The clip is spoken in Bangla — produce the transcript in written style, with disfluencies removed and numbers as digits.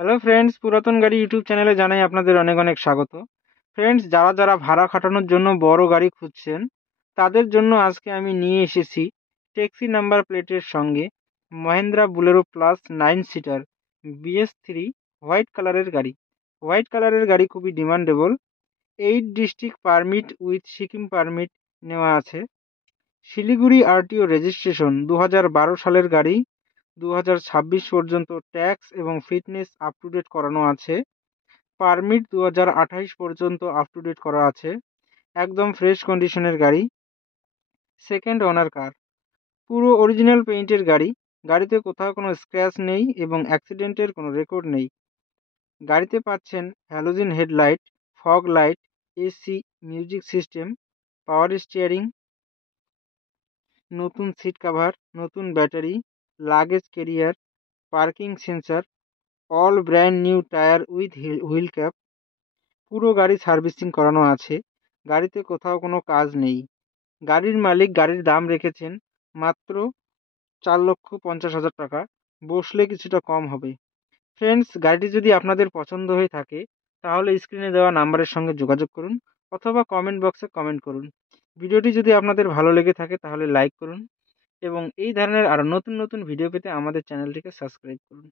হ্যালো ফ্রেন্ডস, পুরাতন গাড়ি ইউটিউব চ্যানেলে জানাই আপনাদের অনেক অনেক স্বাগত। ফ্রেন্ডস, যারা যারা ভাড়া খাটানোর জন্য বড় গাড়ি খুঁজছেন তাদের জন্য আজকে আমি নিয়ে এসেছি ট্যাক্সি নাম্বার প্লেটের সঙ্গে Mahindra Bolero plus 9 seater BS3 white কালারের গাড়ি। হোয়াইট কালারের গাড়ি খুবই demandable. 8 district permit with Sikkim permit নেওয়া আছে। শিলিগুড়ি RTO রেজিস্ট্রেশন 2012 সালের গাড়ি। 2026 পর্যন্ত ট্যাক্স এবং ফিটনেস আপ টু ডেট করানো আছে। পারমিট 2028 পর্যন্ত আপ টু ডেট করা আছে। একদম ফ্রেশ কন্ডিশনের গাড়ি। সেকেন্ড ওনার কার। পুরো অরিজিনাল পেইন্টের গাড়ি। গাড়িতে কোথাও কোনো স্ক্র্যাচ নেই এবং অ্যাক্সিডেন্টের কোনো রেকর্ড নেই। গাড়িতে পাচ্ছেন halogen headlight, fog light, AC, music system, power steering, নতুন সিট কাভার, নতুন battery, luggage career, parking sensor, all brand new tyre with wheel cap. পুরো গাড়ি সার্ভিসিং করানো আছে। গাড়িতে কোথাও কোনো কাজ নেই। গাড়ির মালিক গাড়ির দাম রেখেছেন মাত্র 4,50,000 টাকা। বসলে কিছুটা কম হবে। ফ্রেন্ডস, গাড়িটি যদি আপনাদের পছন্দ হয়ে থাকে তাহলে স্ক্রিনে দেওয়া নাম্বারের সঙ্গে যোগাযোগ করুন অথবা কমেন্ট বক্সে কমেন্ট করুন। ভিডিওটি যদি আপনাদের ভালো লেগে থাকে তাহলে লাইক করুন এবং এই ধরনের আরও নতুন নতুন ভিডিও পেতে আমাদের চ্যানেলটিকে সাবস্ক্রাইব করুন।